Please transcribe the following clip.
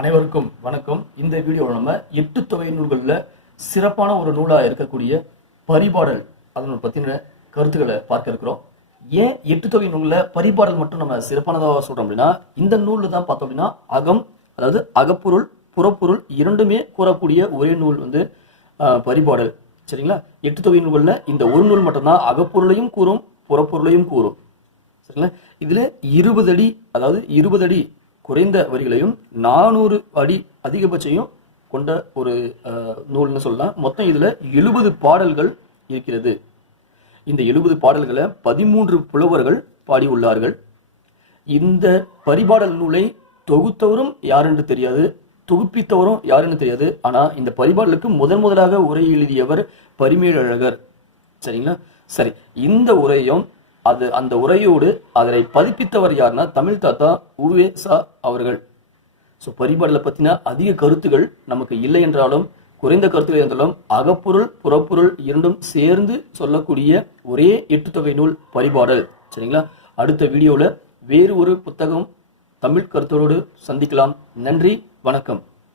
அனைவருக்கும் வணக்கம். இந்த வீடியோவில் நம்ம எட்டு தொகை நூல்களில் சிறப்பான ஒரு நூலாக இருக்கக்கூடிய பரிபாடல் அதனோட பற்றின கருத்துக்களை பார்க்க இருக்கிறோம். ஏன் எட்டு தொகை நூலில் பரிபாடல் மட்டும் நம்ம சிறப்பானதாக சொல்கிறோம் அப்படின்னா இந்த நூலில் தான் பார்த்தோம் அப்படின்னா அகம் அதாவது அகப்பொருள் புறப்பொருள் இரண்டுமே கூறக்கூடிய ஒரே நூல் வந்து பரிபாடல். சரிங்களா? எட்டு தொகை நூல்களில் இந்த ஒரு நூல் மட்டும்தான் அகப்பொருளையும் கூறும் புறப்பொருளையும் கூறும். சரிங்களா? இதில் இருபது அடி அதாவது இருபது அடி குறைந்த வரிகளையும் நானூறு அடி அதிகபட்சையும் கொண்ட ஒரு நூல்னு சொல்லலாம் மொத்தம் இதில் எழுபது பாடல்கள் இருக்கிறது. இந்த எழுபது பாடல்களை பதிமூன்று புலவர்கள் பாடியுள்ளார்கள். இந்த பரிபாடல் நூலை தொகுத்தவரும் யாருன்னு தெரியாது தொகுப்பித்தவரும் யாருன்னு தெரியாது. ஆனால் இந்த பரிபாடலுக்கு முதன் முதலாக உரை எழுதியவர் பரிமேழழகர் சரிங்களா? சரி இந்த உரையும் அது அந்த உரையோடு அதனை பதிப்பித்தவர் யாருன்னா தமிழ் தாத்தா உவே சா அவர்கள். ஸோ பரிபாடலை பற்றின அதிக கருத்துகள் நமக்கு இல்லை என்றாலும் குறைந்த கருத்துகள் இருந்தாலும் அகப்பொருள் புறப்பொருள் இரண்டும் சேர்ந்து சொல்லக்கூடிய ஒரே எட்டு தொகை நூல் பரிபாடல். சரிங்களா? அடுத்த வீடியோவில் வேறு ஒரு புத்தகம் தமிழ் கருத்தோடு சந்திக்கலாம். நன்றி வணக்கம்.